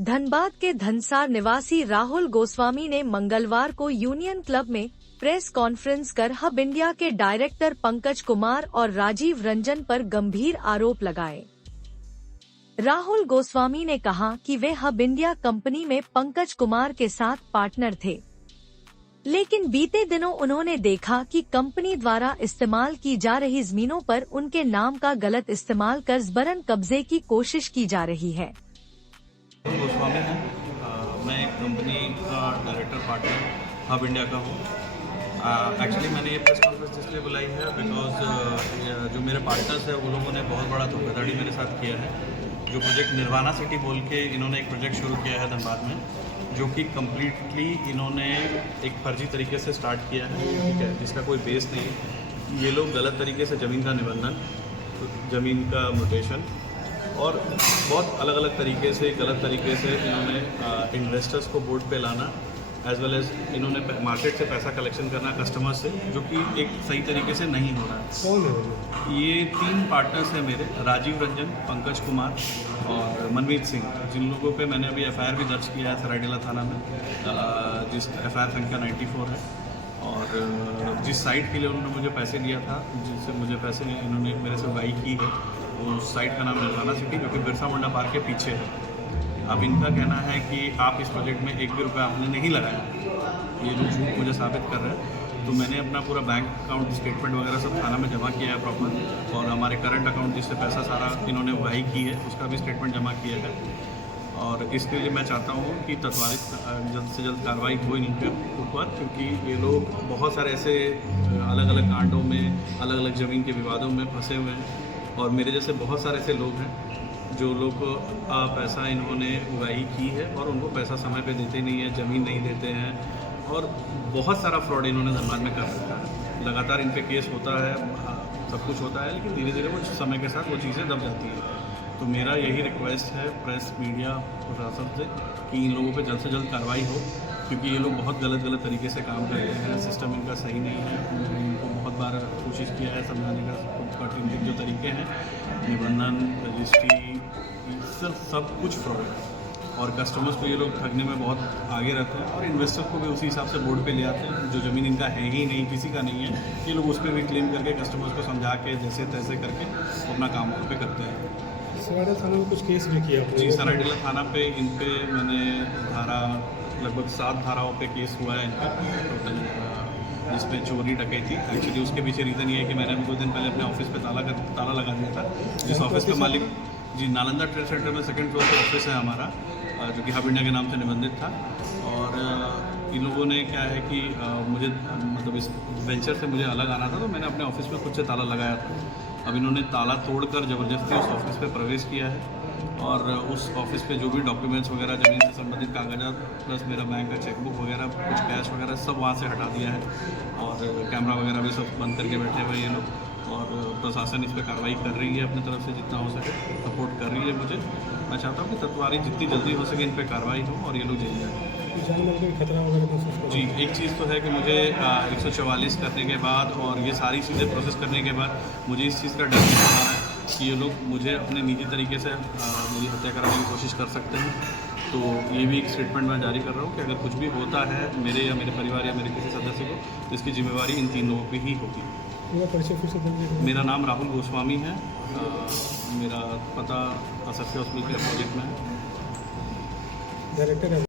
धनबाद के धनसार निवासी राहुल गोस्वामी ने मंगलवार को यूनियन क्लब में प्रेस कॉन्फ्रेंस कर हब इंडिया के डायरेक्टर पंकज कुमार और राजीव रंजन पर गंभीर आरोप लगाए। राहुल गोस्वामी ने कहा कि वे हब इंडिया कंपनी में पंकज कुमार के साथ पार्टनर थे, लेकिन बीते दिनों उन्होंने देखा कि कंपनी द्वारा इस्तेमाल की जा रही जमीनों पर उनके नाम का गलत इस्तेमाल कर जबरन कब्जे की कोशिश की जा रही है। गोस्वामी है, मैं एक कंपनी का डायरेक्टर पार्टनर हब इंडिया का हूँ। एक्चुअली मैंने ये प्रेस कॉन्फ्रेंस इसलिए बुलाई है बिकॉज जो मेरे पार्टनर्स हैं वो लोगों ने बहुत बड़ा धोखाधड़ी मेरे साथ किया है। जो प्रोजेक्ट निर्वाणा सिटी बोल के इन्होंने एक प्रोजेक्ट शुरू किया है धनबाद में, जो कि कम्प्लीटली इन्होंने एक फर्जी तरीके से स्टार्ट किया है, ठीक है, जिसका कोई बेस नहीं है। ये लोग गलत तरीके से ज़मीन का निबंधन, ज़मीन का म्यूटेशन और बहुत अलग अलग तरीके से गलत तरीके से इन्होंने इन्वेस्टर्स को बोर्ड पे लाना, एज वेल एज इन्होंने मार्केट से पैसा कलेक्शन करना कस्टमर से, जो कि एक सही तरीके से नहीं हो रहा है। कौन है ये 3 पार्टनर्स हैं मेरे, राजीव रंजन, पंकज कुमार और मनमीत सिंह, जिन लोगों पे मैंने अभी एफआईआर भी दर्ज किया है सरायडीला थाना में, जिस एफआईआर संख्या 94 है। और जिस साइट के लिए उन्होंने मुझे पैसे दिया था, जिससे मुझे पैसे इन्होंने मेरे से उगाही की है, उस साइट का नाम निर्वाणा सिटी, जो कि बिरसा मुंडा पार्क के पीछे है। अब इनका कहना है कि आप इस प्रोजेक्ट में 1 भी रुपया आपने नहीं लगाया। ये लोग झूठ मुझे साबित कर रहे हैं। तो मैंने अपना पूरा बैंक अकाउंट स्टेटमेंट वगैरह सब थाना में जमा किया है प्रॉपर, और हमारे करंट अकाउंट जिससे पैसा सारा इन्होंने उगाही की है उसका भी स्टेटमेंट जमा किया है। और इसके लिए मैं चाहता हूँ कि त्वरित जल्द से जल्द कार्रवाई हो इनके ऊपर, क्योंकि ये लोग बहुत सारे ऐसे अलग अलग कांडों में, अलग अलग ज़मीन के विवादों में फंसे हुए हैं। और मेरे जैसे बहुत सारे ऐसे लोग हैं जो लोग पैसा इन्होंने उगाही की है और उनको पैसा समय पे देते नहीं है, ज़मीन नहीं देते हैं, और बहुत सारा फ्रॉड इन्होंने धनबाद में कर रखा है। लगातार इन पे केस होता है, सब कुछ होता है, लेकिन धीरे धीरे वो समय के साथ वो चीज़ें दब जाती हैं। तो मेरा यही रिक्वेस्ट है प्रेस मीडिया प्रशासन से कि इन लोगों पे जल्द से जल्द कार्रवाई हो, क्योंकि ये लोग बहुत गलत तरीके से काम कर रहे हैं। सिस्टम इनका सही नहीं है। मैंने इनको बहुत बार कोशिश किया है समझाने का, टेक्निक जो तरीके हैं, निबंधन, रजिस्ट्री, सब कुछ फ्रॉड है। और कस्टमर्स को ये लोग ठगने में बहुत आगे रहते हैं, और इन्वेस्टर को भी उसी हिसाब से बोर्ड पे ले आते हैं। जो ज़मीन इनका है ही नहीं, किसी का नहीं है, ये लोग उस पर भी क्लेम करके कस्टमर्स को समझा के जैसे तैसे करके अपना काम वहाँ पे करते हैं। सरायडीला थाना में कुछ केस भी किया? जी, सरायडीला थाना पे इन पे मैंने लगभग 7 धाराओं पे केस हुआ है इन पर टोटल, जिसमें चोरी डकैती। एक्चुअली उसके पीछे रीज़न ये है कि मैंने अभी 2 दिन पहले अपने ऑफिस पे ताला लगा दिया था। जिस ऑफिस का मालिक, जी, नालंदा ट्रेड सेंटर में 2nd फ्लोर पे ऑफिस है हमारा, जो कि हब इंडिया के नाम से निबंधित था। और इन लोगों ने क्या है कि मुझे मतलब इस वेंचर से मुझे अलग आना था, तो मैंने अपने ऑफिस में खुद से ताला लगाया था। अब इन्होंने ताला तोड़कर ज़बरदस्ती उस ऑफिस पे प्रवेश किया है, और उस ऑफिस पे जो भी डॉक्यूमेंट्स वगैरह, ज़मीन से संबंधित कागजात, प्लस मेरा बैंक का चेकबुक वगैरह, कुछ कैश वगैरह सब वहाँ से हटा दिया है। और कैमरा वगैरह भी सब बंद करके बैठे हुए ये लोग। और प्रशासन इस पर कार्रवाई कर रही है अपनी तरफ से, जितना हो सके सपोर्ट कर रही है मुझे। मैं चाहता हूँ कि त्वरित जितनी जल्दी हो सके इन पर कार्रवाई हो और ये लोग जेल जाए। खतरा वगैरह? जी, एक चीज़ तो है कि मुझे 144 करने के बाद और ये सारी चीज़ें प्रोसेस करने के बाद मुझे इस चीज़ का डर नहीं हो रहा है कि ये लोग मुझे अपने निजी तरीके से मेरी हत्या कराने की कोशिश कर सकते हैं। तो ये भी एक स्टेटमेंट मैं जारी कर रहा हूँ कि अगर कुछ भी होता है मेरे या मेरे परिवार या मेरे किसी सदस्य को, तो इसकी जिम्मेवारी इन 3 लोगों पर ही होगी। मेरा नाम राहुल गोस्वामी है, मेरा पता असत्य हॉस्पिटल के अपोजिट में है। डायरेक्टर